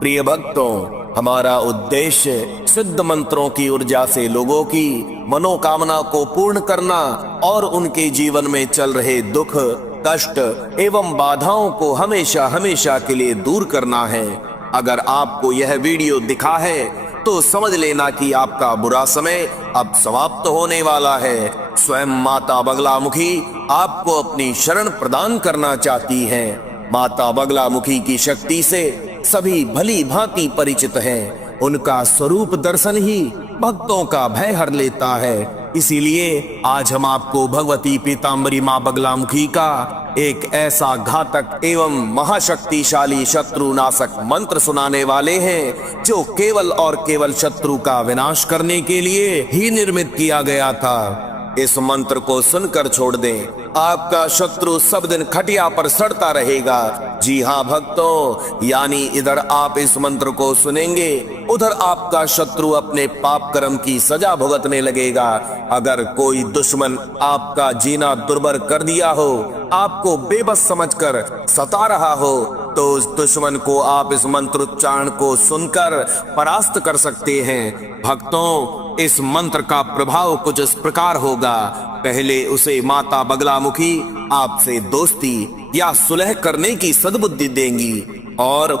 प्रिय भक्तों, हमारा उद्देश्य सिद्ध मंत्रों की ऊर्जा से लोगों की मनोकामना को पूर्ण करना और उनके जीवन में चल रहे दुख, कष्ट एवं बाधाओं को हमेशा हमेशा के लिए दूर करना है। अगर आपको यह वीडियो दिखा है तो समझ लेना कि आपका बुरा समय अब समाप्त होने वाला है। स्वयं माता बगलामुखी आपको अपनी शरण प्रदान करना चाहती हैं। माता बगलामुखी की शक्ति से सभी भली भांति परिचित हैं। उनका स्वरूप दर्शन ही भक्तों का भय हर लेता है। इसीलिए आज हम आपको भगवती पीताम्बरी मां बगलामुखी का एक ऐसा घातक एवं महाशक्तिशाली शत्रुनाशक मंत्र सुनाने वाले हैं, जो केवल और केवल शत्रु का विनाश करने के लिए ही निर्मित किया गया था। इस मंत्र को सुनकर छोड़ दें, आपका शत्रु सब दिन खटिया पर सड़ता रहेगा। जी हाँ भक्तों, यानी इधर आप इस मंत्र को सुनेंगे, उधर आपका शत्रु अपने पाप कर्म की सजा भुगतने लगेगा। अगर कोई दुश्मन आपका जीना दुर्भर कर दिया हो, आपको बेबस समझकर सता रहा हो, तो उस दुश्मन को आप इस मंत्रोच्चारण को सुनकर परास्त कर सकते हैं। भक्तों, इस मंत्र का प्रभाव कुछ इस प्रकार होगा। पहले उसे माता बगलामुखी आपसे दोस्ती या सुलह करने की सद्बुद्धि देंगी और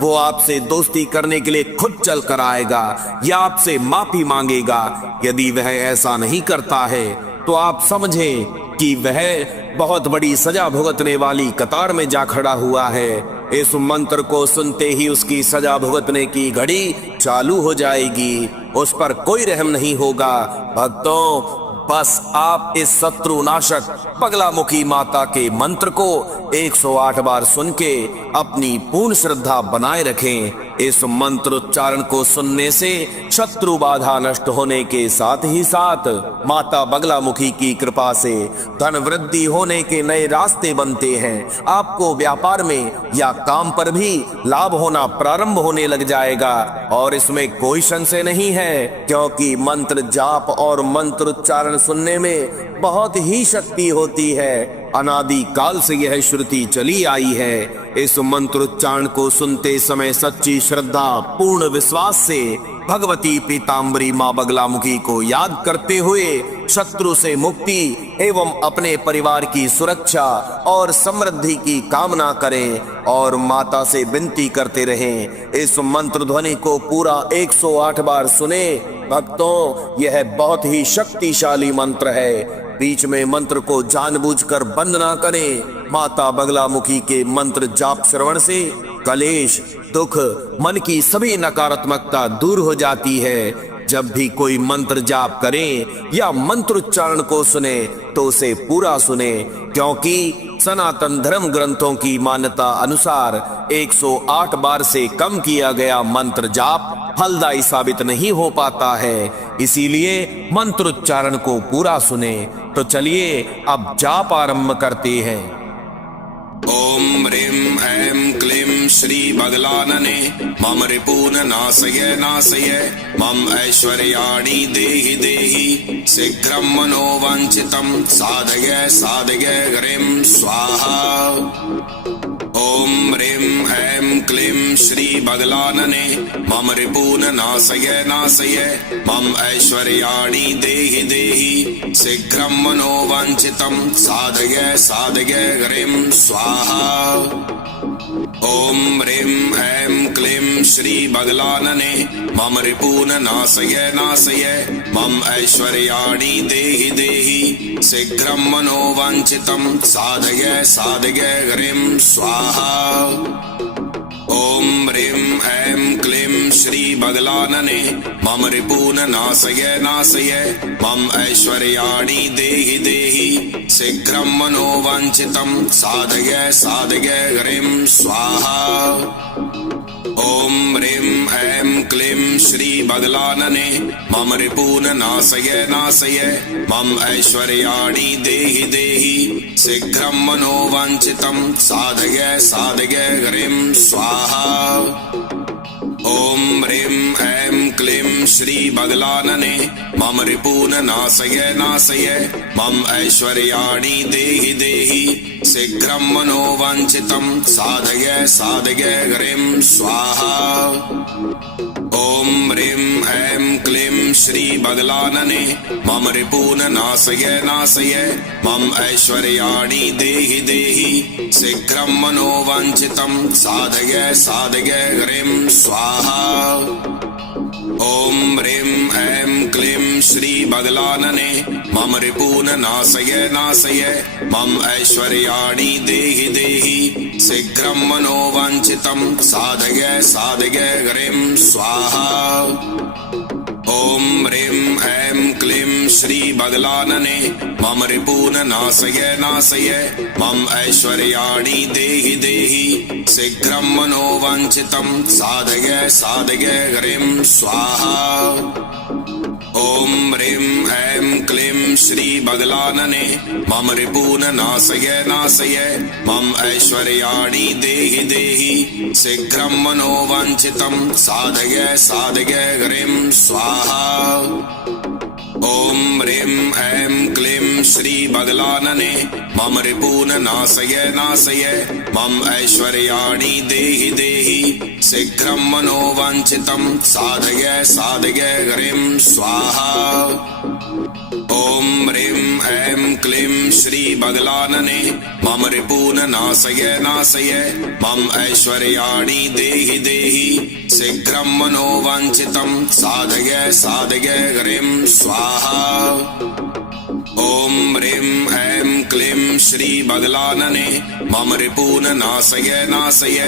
वो आपसे दोस्ती करने के लिए खुद चल कर आएगा या आपसे माफी मांगेगा। यदि वह ऐसा नहीं करता है तो आप समझें कि वह बहुत बड़ी सजा भुगतने वाली कतार में जा खड़ा हुआ है। इस मंत्र को सुनते ही उसकी सजा भुगतने की घड़ी चालू हो जाएगी, उस पर कोई रहम नहीं होगा। भक्तों, बस आप इस शत्रुनाशक बगलामुखी माता के मंत्र को 108 बार सुन के अपनी पूर्ण श्रद्धा बनाए रखें। इस मंत्र उच्चारण को सुनने से शत्रु बाधा नष्ट होने के साथ ही साथ माता बगलामुखी की कृपा से धन वृद्धि होने के नए रास्ते बनते हैं। आपको व्यापार में या काम पर भी लाभ होना प्रारंभ होने लग जाएगा और इसमें कोई संशय नहीं है, क्योंकि मंत्र जाप और मंत्र उच्चारण सुनने में बहुत ही शक्ति होती है। अनादि काल से यह श्रुति चली आई है। इस मंत्रोच्चारण को सुनते समय सच्ची श्रद्धा पूर्ण विश्वास से भगवती पीताम्बरी मां बगलामुखी को याद करते हुए शत्रु से मुक्ति एवं अपने परिवार की सुरक्षा और समृद्धि की कामना करें और माता से विनती करते रहें। इस मंत्र ध्वनि को पूरा 108 बार सुने। भक्तों, यह बहुत ही शक्तिशाली मंत्र है। बीच में मंत्र को जानबूझकर बंद ना करें। माता बगलामुखी के मंत्र जाप श्रवण से कलेश, दुख, मन की सभी नकारात्मकता दूर हो जाती है। जब भी कोई मंत्र जाप करें या मंत्रोच्चारण को सुने तो उसे पूरा सुने, क्योंकि सनातन धर्म ग्रंथों की मान्यता अनुसार 108 बार से कम किया गया मंत्र जाप फलदायी साबित नहीं हो पाता है। इसीलिए मंत्रोच्चारण को पूरा सुने। तो चलिए अब जाप आरंभ करते हैं। ओम ह्रीं ऐं क्लीं श्री बगलानने मम रिपून् नाशय नाशय मम ऐश्वर्याणि देहि देहि शीघ्रं मनोवाञ्छितं साधय साधय ह्रीं स्वाहा। ओम ह्रीं ऐं क्लीं श्री बगलानने मम रिपून् नाशय नाशय मम ऐश्वर्याणि देहि देहि शीघ्रं मनोवाञ्छितं साधय साधय ह्रीं स्वाहा। ओम ह्रीं ऐं क्लीं श्री बगलानने मम रिपून् नाशय नाशय मम ऐश्वर्याणि देहि देहि शीघ्रं मनोवाञ्छितं साधय साधय ह्रीं स्वाहा। ओम ह्रीं ऐं क्लीं श्री बगलानने मम रिपून् नाशय नाशय मम ऐश्वर्याणि देहि देहि शीघ्रं मनोवाञ्छितं साधय साधय ह्रीं स्वाहा। ओम ह्रीं ऐं क्लीं श्री बगलानने मम रिपून् नाशय नाशय मम ऐश्वर्याणि देहि देहि शीघ्रं मनोवाञ्छितं साधय साधय ह्रीं स्वाहा। ओम ह्रीं ऐं क्लीं श्री बगलानने मम रिपून नाशय नाशय मम ऐश्वर्याणि देहि देहि शीघ्रं मनोवाञ्छितं साधय साधय ह्रीं स्वाहा। ॐ ह्रीं ऐं क्लीं श्री बगलानने मम रिपून नाशय नाशय मम ऐश्वर्याणि देहि देहि शीघ्रं मनोवाञ्छितं साधय साधय ह्रीं स्वाहा। ॐ ह्रीं ऐं क्लीं श्री बगलानने मम रिपून नाशय नाशय मम ऐश्वर्याणि देहि देहि शीघ्रं मनोवाञ्छितं साधय साधय ह्रीं स्वाहा। ॐ ह्रीं ऐं क्लीं श्री बगलानने मम रिपून नाशय नाशय मम ऐश्वर्याणि देहि देहि शीघ्रं मनोवाञ्छितं साधय साधय ह्रीं स्वाहा। ॐ ह्रीं ऐं क्लीं श्री बगलानने मम रिपून नाशय नाशय मम ऐश्वर्याणि देहि देहि शीघ्रं मनोवाञ्छितं साधय साधय ह्रीं स्वाहा। ॐ ह्रीं ऐं क्लीं श्री बगलानने मम रिपून नाशय नाशय मम ऐश्वर्याणि देहि देहि शीघ्रं मनोवाञ्छितं साधय साधय ह्रीं स्वाहा। ॐ ह्रीं ऐं क्लीं श्री बगलानने मम रिपून नाशय नाशय मम ऐश्वर्याणि देहि देहि शीघ्रं मनोवाञ्छितं साधय साधय ह्रीं स्वाहा। ॐ ह्रीं ऐं क्लीं श्री बगलानने मम रिपून नाशय नाशय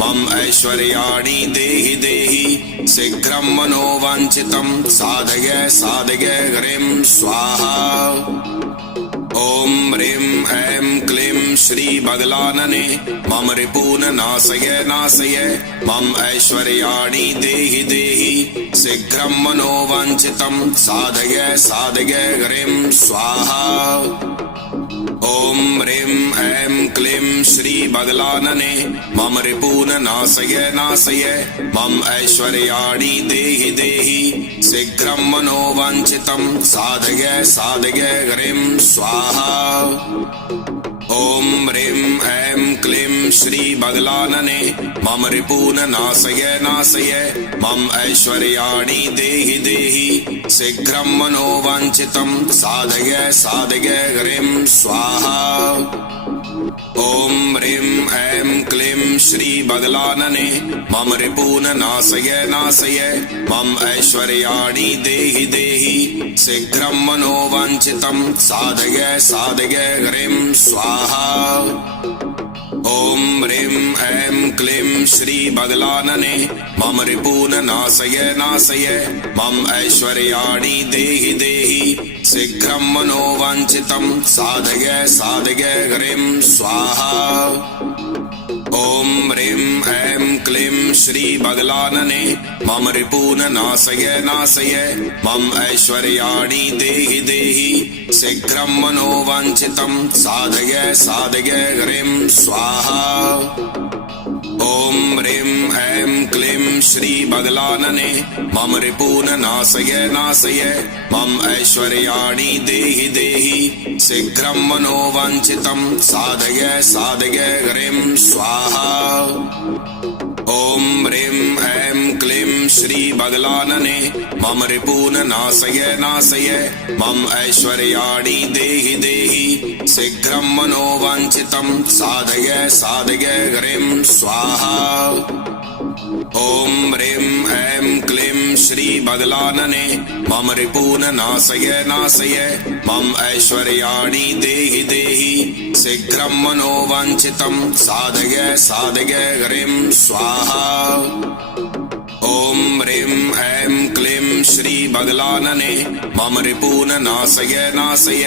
मम ऐश्वर्याणि देहि देहि शीघ्रं मनोवाञ्छितं साधय साधय ह्रीं स्वाहा। ॐ ह्रीं ऐं क्लीं श्री बगलानने मम रिपून नाशय नाशय मम ऐश्वर्याणि देहि देहि शीघ्रं मनोवाञ्छितं साधय साधय ह्रीं स्वाहा। ॐ ह्रीं ऐं क्लीं श्री बगलानने मम रिपून नाशय नाशय मम ऐश्वर्याणि देहि देहि शीघ्रं मनोवाञ्छितं साधय साधय ह्रीं स्वाहा। ॐ ह्रीं ऐं क्लीं श्री बगलानने मम रिपून नाशय नाशय मम ऐश्वर्याणि देहि देहि शीघ्रं मनोवाञ्छितं साधय साधय ह्रीं स्वाहा। ॐ ह्रीं ऐं क्लीं श्री बगलानने मम रिपून नाशय नाशय मम ऐश्वर्याणि देहि देहि शीघ्रं मनोवाञ्छितं साधय साधय ह्रीं स्वाहा। ॐ ह्रीं ऐं क्लीं श्री बगलानने मम रिपून नाशय नाशय मम ऐश्वर्याणि देहि देहि शीघ्रं मनोवाञ्छितं साधय साधय ह्रीं स्वाहा। ॐ ह्रीं ऐं क्लीं श्री बगलानने मम रिपून नाशय नाशय मम ऐश्वर्याणि देहि देहि शीघ्रं मनोवाञ्छितं साधय साधय ह्रीं स्वाहा। ॐ ह्रीं ऐं क्लीं श्री बगलानने मम रिपून नाशय नाशय मम ऐश्वर्याणि देहि देहि शीघ्रं मनोवाञ्छितं साधय साधय ह्रीं स्वाहा। ॐ ह्रीं ऐं क्लीं श्री बगलानने मम रिपून नाशय नाशय मम ऐश्वर्याणि देहि देहि शीघ्रं मनोवाञ्छितं साधय साधय ह्रीं स्वाहा। ॐ ह्रीं ऐं क्लीं श्री बगलानने मम रिपून नाशय नाशय मम ऐश्वर्याणि देहि देहि शीघ्रं मनोवाञ्छितं साधय साधय ह्रीं स्वाहा। ॐ ह्रीं ऐं क्लीं श्री बगलानने मम रिपून नाशय नाशय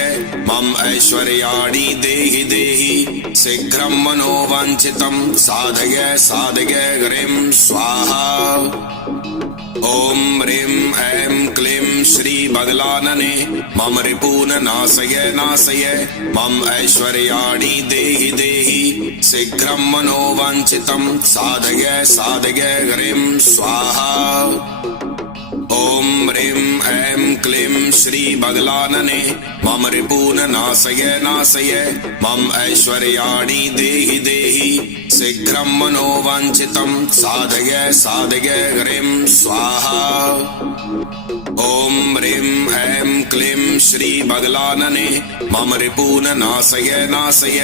मम ऐश्वर्याणि देहि देहि शीघ्रं मनोवाञ्छितं साधय साधय ह्रीं स्वाहा। ॐ ह्रीं ऐं क्लीं श्री बगलानने मम रिपून नाशय नाशय मम ऐश्वर्याणि देहि देहि शीघ्रं मनोवाञ्छितं साधय साधय ह्रीं स्वाहा। ॐ ह्रीं ऐं क्लीं श्री बगलानने मम रिपून नाशय नाशय मम ऐश्वर्याणि देहि देहि शीघ्रं मनोवाञ्छितं साधय साधय ह्रीं स्वाहा। ॐ ह्रीं ऐं क्लीं श्री बगलानने मम रिपून नाशय नाशय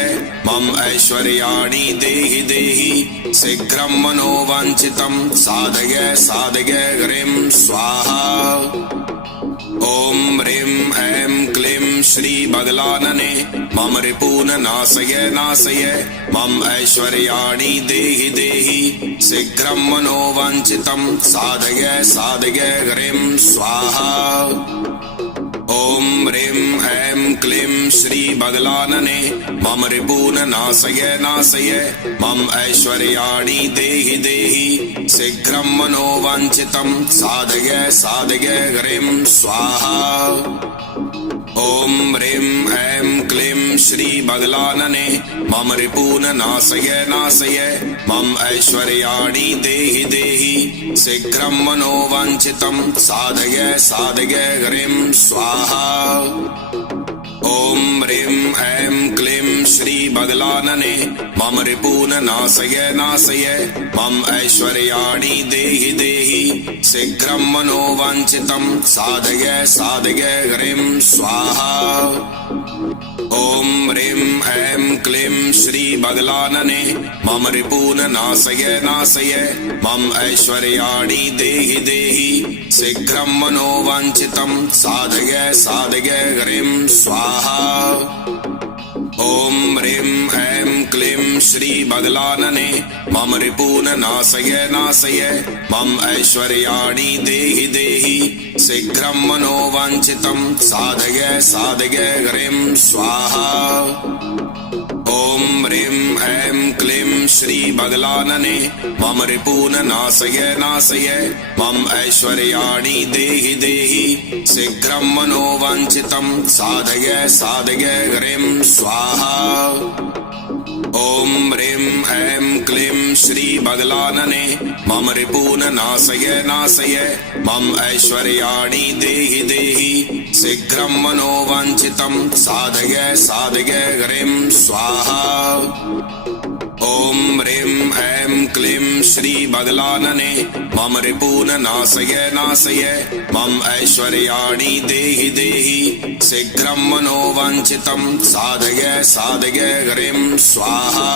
मम ऐश्वर्याणि देहि देहि शीघ्रं मनोवाञ्छितं साधय साधय ह्रीं स्वाहा। ॐ ह्रीं ऐं क्लीं श्री बगलानने मम रिपून नाशय नाशय मम ऐश्वर्याणि देहि देहि शीघ्रं मनोवाञ्छितं साधय साधय ह्रीं स्वाहा। ॐ ह्रीं ऐं क्लीं श्री बगलानने मम रिपून नाशय नाशय मम ऐश्वर्याणि देहि देहि शीघ्रं मनोवाञ्छितं साधय साधय ह्रीं स्वाहा। ॐ ह्रीं ऐं क्लीं श्री बगलानने मम रिपून नाशय नाशय मम ऐश्वर्याणि देहि देहि शीघ्रं मनोवाञ्छितं साधय साधय ह्रीं स्वाहा। ॐ ह्रीं ऐं क्लीं श्री बगलानने मम रिपून नाशय नाशय मम ऐश्वर्याणि देहि देहि शीघ्रं मनोवाञ्छितं साधय साधय ह्रीं स्वाहा। ॐ ह्रीं ऐं क्लीं श्री बगलानने मम रिपून नाशय नाशय मम ऐश्वर्याणि देहि देहि शीघ्रं मनोवाञ्छितं साधय साधय ह्रीं स्वाहा। ॐ ह्रीं ऐं क्लीं श्री बगलानने मम रिपून नाशय नाशय मम ऐश्वर्याणि देहि देहि शीघ्रं मनोवाञ्छितं साधय साधय ह्रीं स्वाहा। ॐ ह्रीं ऐं क्लीं श्री बगलानने मम रिपून नाशय नाशय मम ऐश्वर्याणि देहि देहि शीघ्रं मनोवाञ्छितं साधय साधय ह्रीं स्वाहा। ॐ ह्रीं ऐं क्लीं श्री बगलानने मम रिपून नाशय नाशय मम ऐश्वर्याणि देहि देहि शीघ्रं मनोवाञ्छितं साधय साधय ह्रीं स्वाहा। ॐ ह्रीं ऐं क्लीं श्री बगलानने मम रिपून नाशय नाशय मम ऐश्वर्याणि देहि देहि शीघ्रं मनोवाञ्छितं साधय साधय ह्रीं स्वाहा।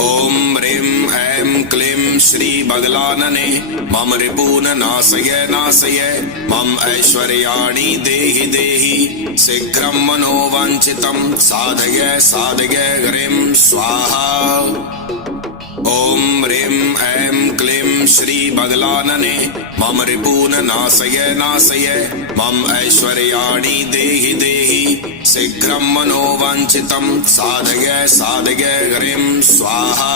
ॐ ह्रीं ऐं क्लीं श्री बगलानने मम रिपून नाशय नाशय मम ऐश्वर्याणि देहि देहि शीघ्रं मनोवाञ्छितं साधय साधय ह्रीं स्वाहा। ॐ ह्रीं ऐं क्लीं श्री बगलानने मम रिपून नाशय नाशय मम ऐश्वर्याणि देहि देहि शीघ्रं मनोवाञ्छितं साधय साधय ह्रीं स्वाहा।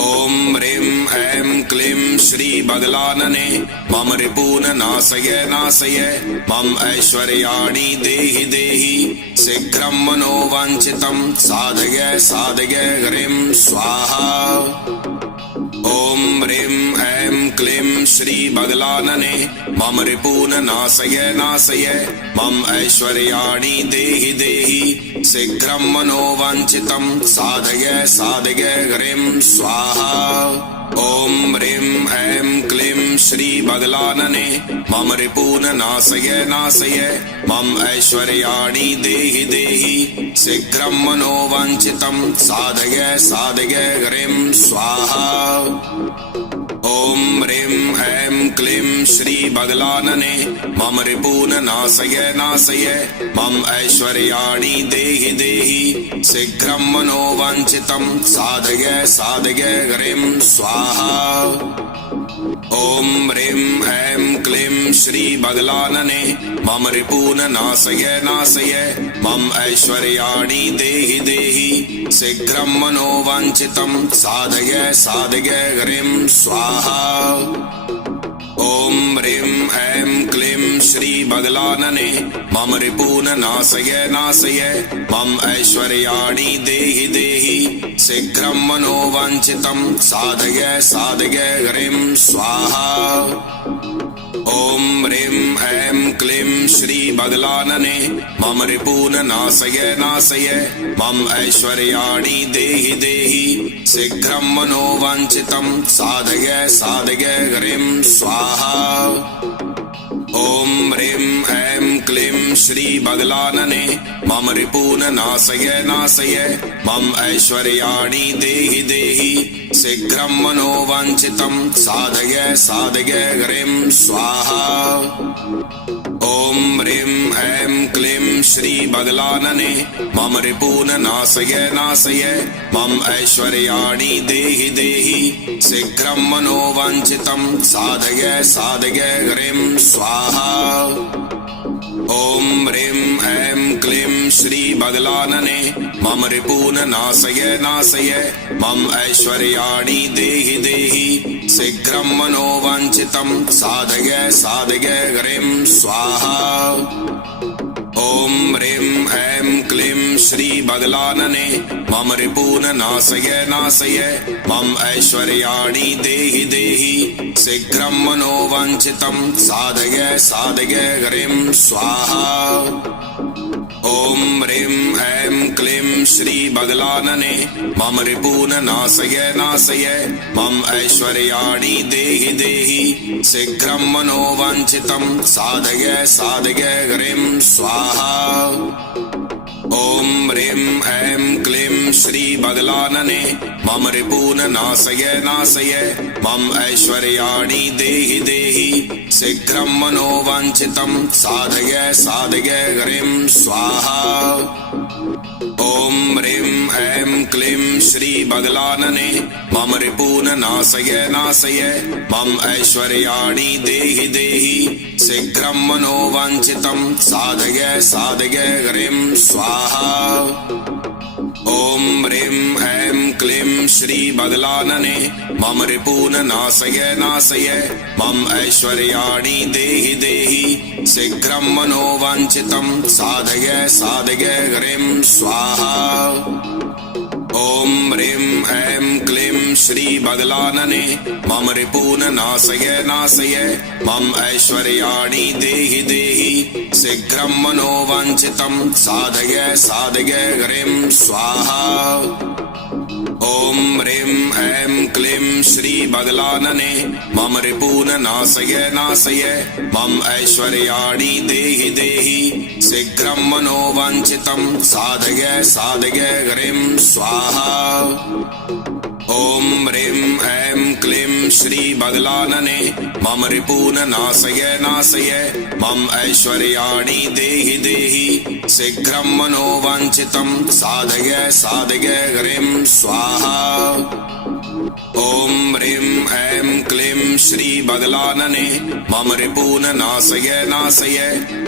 ॐ ह्रीं ऐं क्लीं श्री बगलानने मम रिपून नाशय नाशय मम ऐश्वर्याणि देहि देहि शीघ्रं मनोवाञ्छितं साधय साधय ह्रीं स्वाहा। ॐ ह्रीं ऐं क्लीं श्री बगलानने मम रिपून नाशय नाशय मम ऐश्वर्याणि देहि देहि शीघ्रं मनोवाञ्छितं साधय साधय ह्रीं स्वाहा। ॐ ह्रीं ऐं क्लीं श्री बगलानने मम रिपून नाशय नाशय मम ऐश्वर्याणि देहि देहि शीघ्रं मनोवाञ्छितं साधय साधय ह्रीं स्वाहा। ॐ ह्रीं ऐं क्लीं श्री बगलानने मम रिपून नाशय नाशय मम ऐश्वर्याणि देहि देहि शीघ्रं मनोवाञ्छितं साधय साधय ह्रीं स्वाहा। ॐ ह्रीं ऐं क्लीं श्री बगलानने मम रिपून नाशय नाशय मम ऐश्वर्याणि देहि देहि शीघ्रं मनोवाञ्छितं साधय साधय ह्रीं स्वाहा। ॐ ह्रीं ऐं क्लीं श्रीबगलानने मम रिपून् नाशय नाशय मम ऐश्वर्याणि देहि देहि शीघ्रं मनोवाञ्छितं साधय साधय ह्रीं स्वाहा। ॐ ह्रीं ऐं क्लीं श्रीबगलानने मम रिपून् नाशय नाशय मम ऐश्वर्याणि देहि देहि शीघ्रं मनोवाञ्छितं साधय साधय ह्रीं स्वाहा। ॐ ह्रीं ऐं क्लीं श्रीबगलानने मम रिपून् नाशय नाशय मम ऐश्वर्याणि देहि देहि शीघ्रं मनोवाञ्छितं साधय साधय ह्रीं स्वाहा। ॐ ह्रीं ऐं क्लीं श्रीबगलानने मम रिपून् नाशय नाशय मम ऐश्वर्याणि देहि देहि शीघ्रं मनोवाञ्छितं साधय साधय ह्रीं स्वाहा। ॐ ह्रीं ऐं क्लीं श्रीबगलानने मम रिपून् नाशय नाशय मम ऐश्वर्याणि देहि देहि शीघ्रं मनोवाञ्छितं साधय साधय ह्रीं स्वाहा। ॐ ह्रीं ऐं क्लीं श्रीबगलानने मम रिपून् नाशय नाशय मम ऐश्वर्याणि देहि देहि शीघ्रं मनोवाञ्छितं साधय साधय ह्रीं स्वाहा। ॐ ह्रीं ऐं क्लीं श्रीबगलानने मम रिपून् नाशय नाशय मम ऐश्वर्याणि देहि देहि शीघ्रं मनोवाञ्छितं साधय साधय ह्रीं स्वाहा। ॐ ह्रीं ऐं क्लीं श्रीबगलानने मम रिपून् नाशय नाशय मम ऐश्वर्याणि देहि देहि शीघ्रं मनोवाञ्छितं साधय साधय ह्रीं स्वाहा। ॐ ह्रीं ऐं क्लीं श्रीबगलानने मम रिपून् नाशय नाशय मम ऐश्वर्याणि देहि देहि शीघ्रं मनोवाञ्छितं साधय साधय ह्रीं स्वाहा। ॐ ह्रीं ऐं क्लीं श्रीबगलानने मम रिपून् नाशय नाशय मम ऐश्वर्याणि देहि देहि शीघ्रं मनोवाञ्छितं साधय साधय ह्रीं स्वाहा। ॐ ह्रीं ऐं क्लीं श्रीबगलानने मम रिपून् नाशय नाशय मम ऐश्वर्याणि देहि देहि शीघ्रं मनोवाञ्छितं साधय साधय ह्रीं स्वाहा। ॐ ह्रीं ऐं क्लीं श्रीबगलानने मम रिपून् नाशय नाशय मम ऐश्वर्याणि देहि देहि शीघ्रं मनोवाञ्छितं साधय साधय ह्रीं स्वाहा। ॐ ह्रीं ऐं क्लीं श्रीबगलानने मम रिपून् नाशय नाशय मम ऐश्वर्याणि देहि देहि शीघ्रं मनोवाञ्छितं साधय साधय ह्रीं स्वाहा। ॐ ह्रीं ऐं क्लीं श्रीबगलानने मम रिपून् नाशय नाशय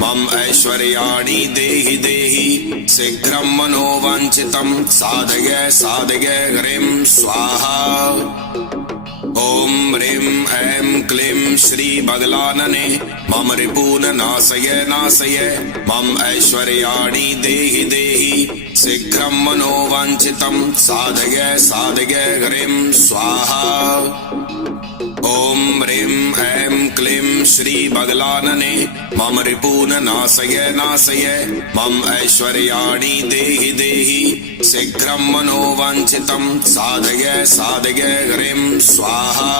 मम ऐश्वर्याणि देहि देहि शीघ्रं मनोवाञ्छितं साधय साधय ह्रीं स्वाहा। ॐ ह्रीं ऐं क्लीं श्रीबगलानने मम रिपून् नाशय नाशय मम ऐश्वर्याणि देहि देहि शीघ्रं मनोवाञ्छितं साधय साधय ह्रीं स्वाहा। ॐ ह्रीं ऐं क्लीं श्रीबगलानने मम रिपून् नाशय नाशय मम ऐश्वर्याणि देहि देहि शीघ्रं मनोवाञ्छितं साधय साधय ह्रीं स्वाहा।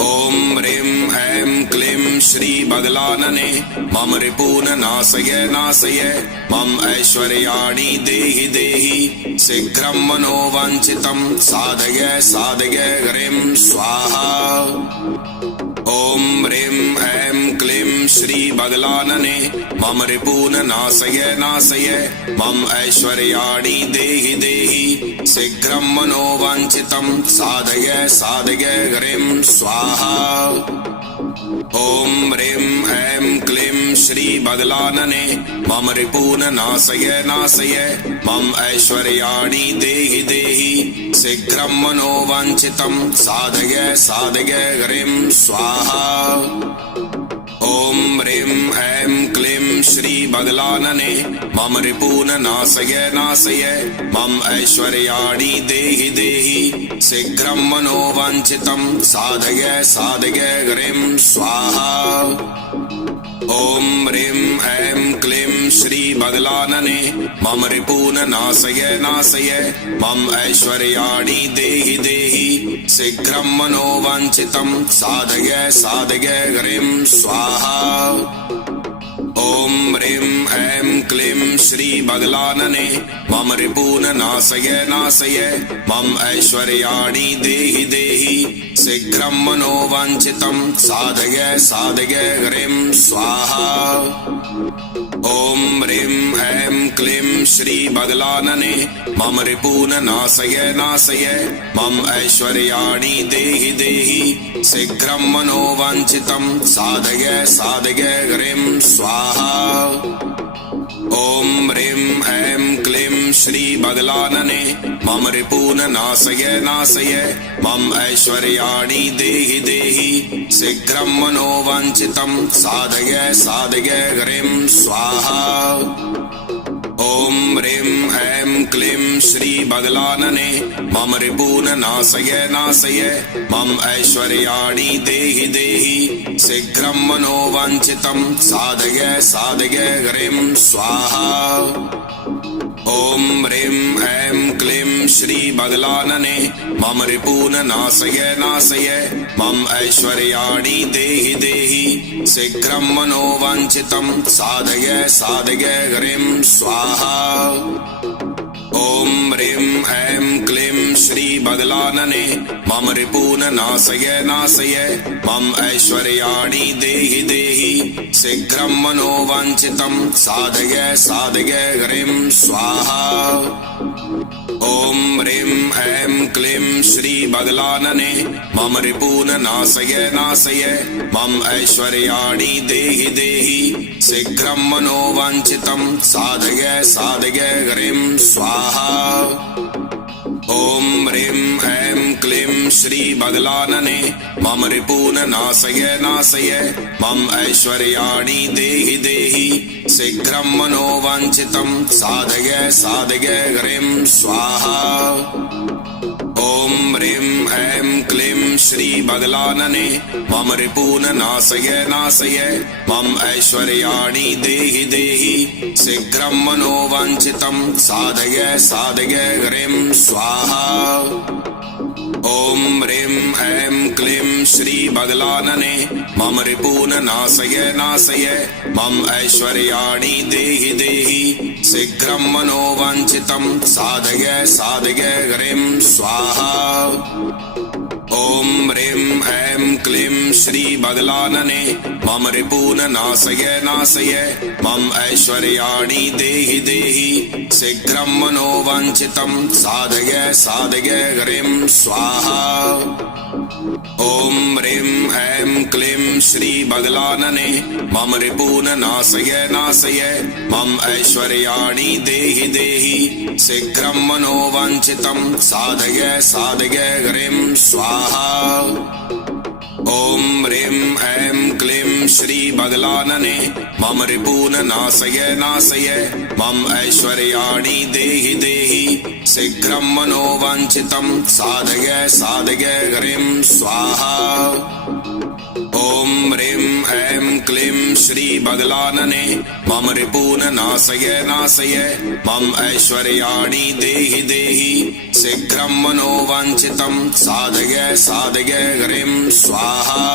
ॐ ह्रीं ऐं क्लीं श्रीबगलानने मम रिपून् नाशय नाशय मम ऐश्वर्याणि देहि देहि शीघ्रं मनोवाञ्छितं साधय साधय ह्रीं स्वाहा। ॐ ह्रीं ऐं क्लीं श्रीबगलानने मम रिपून् नाशय नाशय मम ऐश्वर्याणि देहि देहि शीघ्रं मनोवाञ्छितं साधय साधय ह्रीं स्वाहा। ॐ ह्रीं ऐं क्लीं श्रीबगलानने मम रिपून् नाशय नाशय मम ऐश्वर्याणि देहि देहि शीघ्रं मनोवाञ्छितं साधय साधय ह्रीं स्वाहा। ॐ ह्रीं ऐं क्लीं श्री बगलानने मम रिपून् नाशय नाशय मम ऐश्वर्याणि देहि देहि शीघ्रं मनोवाञ्छितं साधय साधय ह्रीं स्वाहा। ॐ ह्रीं ऐं क्लीं श्री बगलानने मम रिपून् नाशय नाशय मम ऐश्वर्याणि देहि देहि शीघ्रं मनोवाञ्छितं साधय साधय ह्रीं स्वाहा। ॐ ह्रीं ऐं क्लीं श्री बगलानने मम रिपून् नाशय नाशय मम ऐश्वर्याणि देहि देहि शीघ्रं मनोवाञ्छितं साधय साधय ह्रीं स्वाहा। ॐ ह्रीं ऐं क्लीं श्री बगलानने मम रिपून् नाशय नाशय मम ऐश्वर्याणि देहि देहि शीघ्रं मनोवाञ्छितं साधय साधय ह्रीं स्वाहा। ॐ ह्रीं ऐं क्लीं श्री बगलानने मम रिपून् नाशय नाशय मम ऐश्वर्याणि देहि देहि शीघ्रं मनोवाञ्छितं साधय साधय ह्रीं स्वाहा। ॐ ह्रीं ऐं क्लीं श्री बगलानने मम रिपून् नाशय नाशय मम ऐश्वर्याणि देहि देहि शीघ्रं मनोवाञ्छितं साधय साधय ह्रीं स्वाहा। ॐ ह्रीं ऐं क्लीं श्री बगलानने मम रिपून् नाशय नाशय मम ऐश्वर्याणि देहि देहि शीघ्रं मनोवाञ्छितं साधय साधय ह्रीं स्वाहा। ॐ ह्रीं ऐं क्लीं श्री बगलानने मम रिपून् नाशय नाशय मम ऐश्वर्याणि देहि देहि शीघ्रं मनोवाञ्छितं साधय साधय ह्रीं स्वाहा। ॐ ह्रीं ऐं क्लीं श्री बगलानने मम रिपून् नाशय नाशय मम ऐश्वर्याणि देहि देहि शीघ्रं मनोवाञ्छितं साधय साधय ह्रीं स्वाहा। ॐ ह्रीं ऐं क्लीं श्री बगलानने मम रिपून् नाशय नाशय मम ऐश्वर्याणि देहि देहि शीघ्रं मनोवाञ्छितं साधय साधय ह्रीं स्वाहा। ॐ ह्रीं ऐं क्लीं श्री बगलानने मम रिपून् नाशय नाशय मम ऐश्वर्याणि देहि देहि शीघ्रं मनोवाञ्छितं साधय साधय ह्रीं स्वाहा। ॐ ह्रीं ऐं क्लीं श्री बगलानने मम रिपून् नाशय नाशय मम ऐश्वर्याणि देहि देहि शीघ्रं मनोवाञ्छितं साधय साधय ह्रीं स्वाहा। ॐ ह्रीं ऐं क्लीं श्री बगलानने मम रिपून् नाशय नाशय मम ऐश्वर्याणि देहि देहि शीघ्रं मनोवाञ्छितं साधय साधय ह्रीं स्वाहा। ॐ ह्रीं ऐं क्लीं श्री बगलानने मम रिपून् नाशय नाशय मम ऐश्वर्याणि देहि देहि शीघ्रं मनोवाञ्छितं साधय साधय ह्रीं स्वाहा। ॐ ह्रीं ऐं क्लीं श्री बगलानने मम रिपून् नाशय नाशय मम ऐश्वर्याणि देहि देहि शीघ्रं मनोवाञ्छितं साधय साधय ह्रीं स्वाहा। ॐ ह्रीं ऐं क्लीं श्री बगलानने मम रिपून् नाशय नाशय मम ऐश्वर्याणि देहि देहि शीघ्रं मनोवाञ्छितं साधय साधय ह्रीं स्वाहा।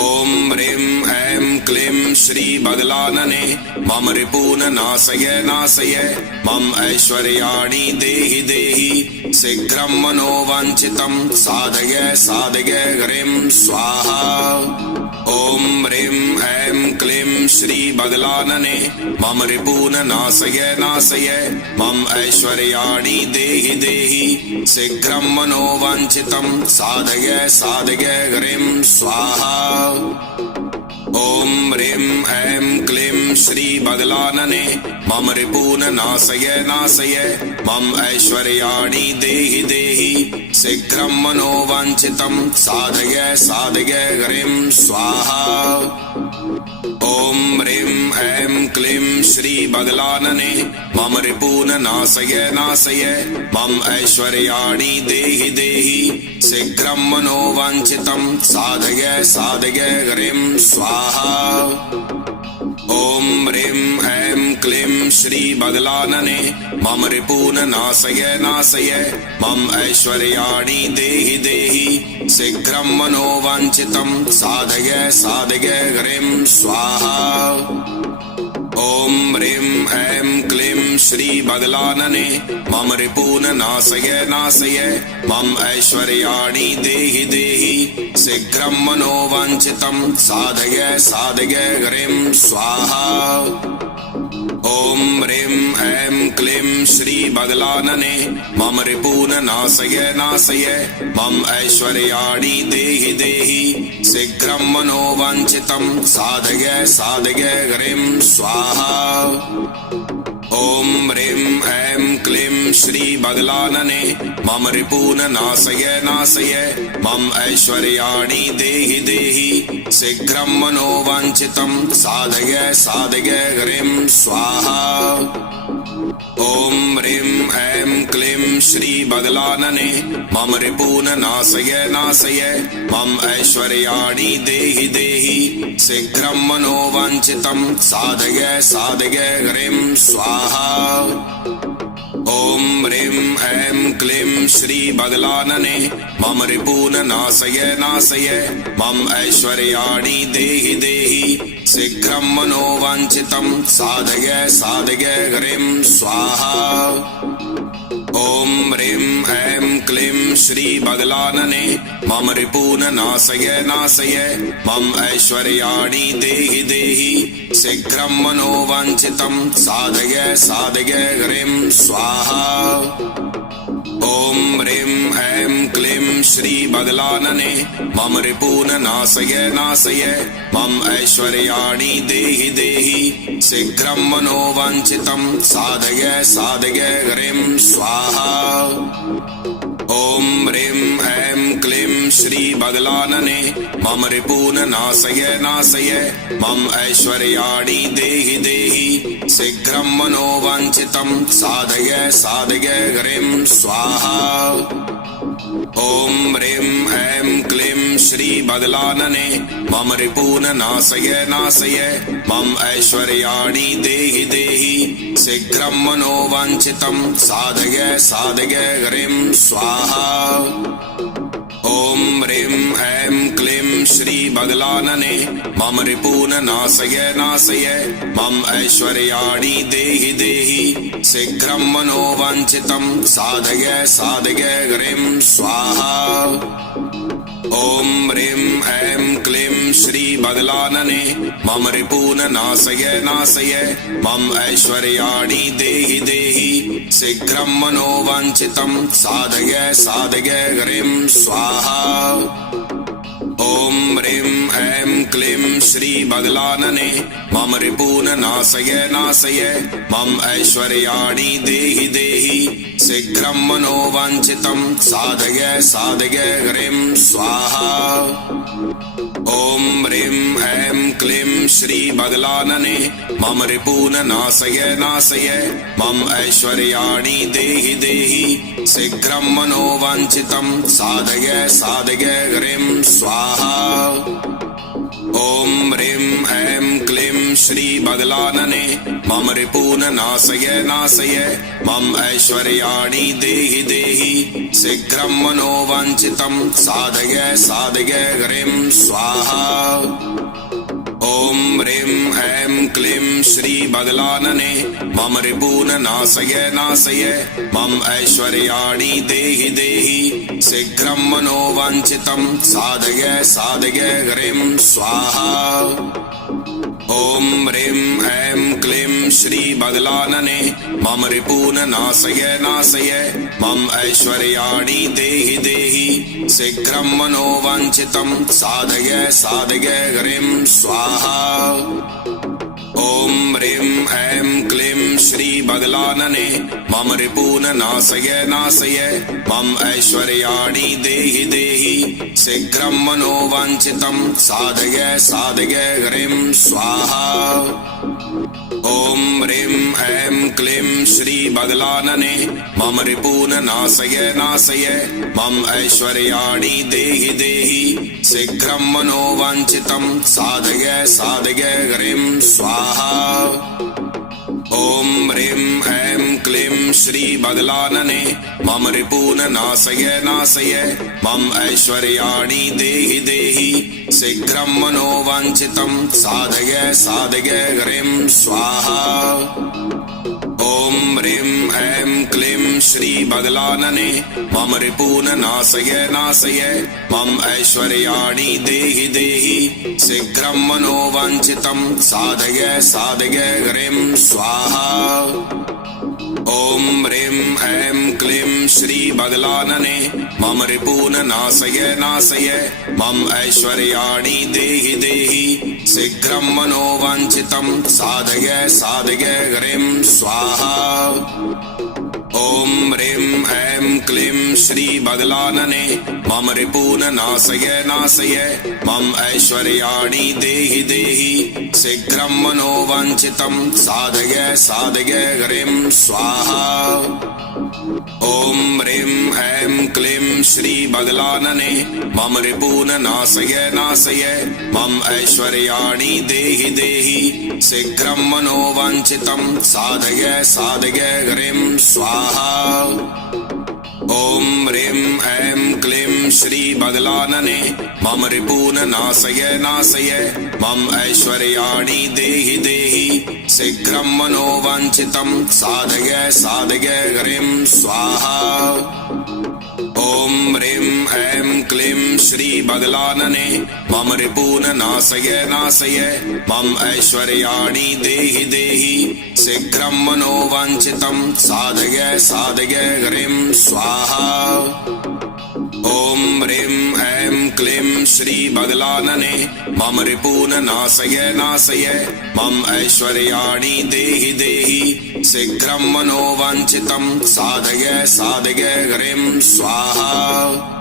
ॐ ह्रीं ऐं क्लीं श्री बगलानने मम रिपून् नाशय नाशय मम ऐश्वर्याणि देहि देहि शीघ्रं मनोवाञ्छितं साधय साधय ह्रीं स्वाहा। ॐ ह्रीं ऐं क्लीं श्री बगलानने मम रिपून् नाशय नाशय मम ऐश्वर्याणि देहि देहि शीघ्रं मनोवाञ्छितं साधय साधय ह्रीं स्वाहा। ॐ ह्रीं ऐं क्लीं श्री बदलानने मम रिपून् नाशय नाशय मम ऐश्वर्याणि देहि देहि शीघ्रं मनोवाञ्छितं साधय साधय ह्रीं स्वाहा। ॐ ह्रीं ऐं क्लीं श्री बदलानने मम रिपून् नाशय नाशय मम ऐश्वर्याणि देहि देहि शीघ्रं मनोवाञ्छितं साधय साधय ह्रीं स्वाहा। ॐ ह्रीं ऐं क्लीं श्री बदलानने मम रिपून् नाशय नाशय मम ऐश्वर्याणि देहि देहि शीघ्रं मनोवाञ्छितं साधय साधय ह्रीं स्वाहा। ॐ ह्रीं ऐं क्लीं श्री बदलानने मम रिपून् नाशय नाशय मम ऐश्वर्याणि देहि देहि शीघ्रं मनोवाञ्छितं साधय साधय ह्रीं स्वाहा। ॐ ह्रीं ऐं क्लीं श्री बदलानने मम रिपून् नाशय नाशय मम ऐश्वर्याणि देहि देहि शीघ्रं मनोवाञ्छितं साधय साधय ह्रीं स्वाहा। ॐ ह्रीं ऐं क्लीं श्री बदलानने मम रिपून् नाशय नाशय मम ऐश्वर्याणि देहि देहि शीघ्रं मनोवाञ्छितं साधय साधय ह्रीं स्वाहा। ॐ ह्रीं ऐं क्लीं श्री बदलानने मम रिपून् नाशय नाशय मम ऐश्वर्याणि देहि देहि शीघ्रं मनोवाञ्छितं साधय साधय ह्रीं स्वाहा। ॐ ह्रीं ऐं क्लीं श्री बदलानने मम रिपून् नाशय नाशय मम ऐश्वर्याणि देहि देहि शीघ्रं मनोवाञ्छितं साधय साधय ह्रीं स्वाहा। ॐ ह्रीं ऐं क्लीं श्री बदलानने मम रिपून् नाशय नाशय मम ऐश्वर्याणि देहि देहि शीघ्रं मनोवाञ्छितं साधय साधय ह्रीं स्वाहा। ॐ ह्रीं ऐं क्लीं श्री बदलानने मम रिपून् नाशय नाशय मम ऐश्वर्याणि देहि देहि शीघ्रं मनोवाञ्छितं साधय साधय ह्रीं स्वाहा। ॐ ह्रीं ऐं क्लीं श्री बदलानने मम रिपून् नाशय नाशय मम ऐश्वर्याणि देहि देहि शीघ्रं मनोवाञ्छितं साधय साधय ह्रीं स्वाहा। ॐ ह्रीं ऐं क्लीं श्री बदलानने मम रिपून् नाशय नाशय मम ऐश्वर्याणि देहि देहि शीघ्रं मनोवाञ्छितं साधय साधय ह्रीं स्वाहा। ॐ ह्रीं ऐं क्लीं श्री बदलानने मम रिपून् नाशय नाशय मम ऐश्वर्याणि देहि देहि शीघ्रं मनोवाञ्छितं साधय साधय ह्रीं स्वाहा। ॐ ह्रीं ऐं क्लीं श्री बदलानने मम रिपून् नाशय नाशय मम ऐश्वर्याणि देहि देहि शीघ्रं मनोवाञ्छितं साधय साधय ह्रीं स्वाहा। ॐ ह्रीं ऐं क्लीं श्री बदलानने मम रिपून् नाशय नाशय मम ऐश्वर्याणि देहि देहि शीघ्रं मनोवाञ्छितं साधय साधय ह्रीं स्वाहा। ॐ ह्रीं ऐं क्लीं श्री बदलानने मम रिपून् नाशय नाशय मम ऐश्वर्याणि देहि देहि शीघ्रं मनोवाञ्छितं साधय साधय ह्रीं स्वाहा। ॐ ह्रीं ऐं क्लीं श्री बदलानने मम रिपून् नाशय नाशय मम ऐश्वर्याणि देहि देहि शीघ्रं मनोवाञ्छितं साधय साधय ह्रीं स्वाहा। ॐ ह्रीं ऐं क्लीं श्री बदलानने मम रिपून् नाशय नाशय मम ऐश्वर्याणि देहि देहि शीघ्रं मनोवाञ्छितं साधय साधय ह्रीं स्वाहा। ॐ ह्रीं ऐं क्लीं श्री बगलानने मम रिपून् नाशय नाशय मम ऐश्वर्याणि देहि देहि शीघ्रं मनोवाञ्छितं साधय साधय ह्रीं स्वाहा। ॐ ह्रीं ऐं क्लीं श्री बगलानने मम रिपून् नाशय नाशय मम ऐश्वर्याणि देहि देहि शीघ्रं मनोवाञ्छितं साधय साधय ह्रीं स्वाहा। ॐ ह्रीं ऐं क्लीं श्री बगलानने मम रिपून् नाशय नाशय मम ऐश्वर्याणि देहि देहि शीघ्रं मनोवाञ्छितं साधय साधय ह्रीं स्वाहा। ॐ ह्रीं ऐं क्लीं श्री बगलानने मम रिपून् नाशय नाशय मम ऐश्वर्याणि देहि देहि शीघ्रं मनोवाञ्छितं साधय साधय ह्रीं स्वाहा। ॐ ह्रीं ऐं क्लीं श्री बगलानने मम रिपून् नाशय नाशय मम ऐश्वर्याणि देहि देहि शीघ्रं मनोवाञ्छितं साधय साधय ह्रीं स्वाहा। ॐ ह्रीं ऐं क्लीं श्री बगलानने मम रिपून् नाशय नाशय मम ऐश्वर्याणि देहि देहि शीघ्रं मनोवाञ्छितं साधय साधय ह्रीं स्वाहा। ॐ ह्रीं ऐं क्लीं श्री बगलानने मम रिपून् नाशय नाशय मम ऐश्वर्याणि देहि देहि शीघ्रं मनोवाञ्छितं साधय साधय ह्रीं स्वाहा। ॐ ह्रीं ऐं क्लीं श्री बगलानने मम रिपून् नाशय नाशय मम ऐश्वर्याणि देहि देहि शीघ्रं मनोवाञ्छितं साधय साधय ह्रीं स्वाहा। ॐ ह्रीं ऐं क्लीं श्री बगलानने मम रिपून् नाशय नाशय मम ऐश्वर्याणि देहि देहि शीघ्रं मनोवाञ्छितं साधय साधय ह्रीं स्वाहा। ॐ ह्रीं ऐं क्लीं श्री बगलानने मम रिपून् नाशय नाशय मम ऐश्वर्याणि देहि देहि शीघ्रं मनोवाञ्छितं साधय साधय ह्रीं स्वाहा। ॐ ह्रीं ऐं क्लीं श्री बगलानने मम रिपून् नाशय नाशय मम ऐश्वर्याणि देहि देहि शीघ्रं मनोवाञ्छितं साधय साधय ह्रीं स्वाहा।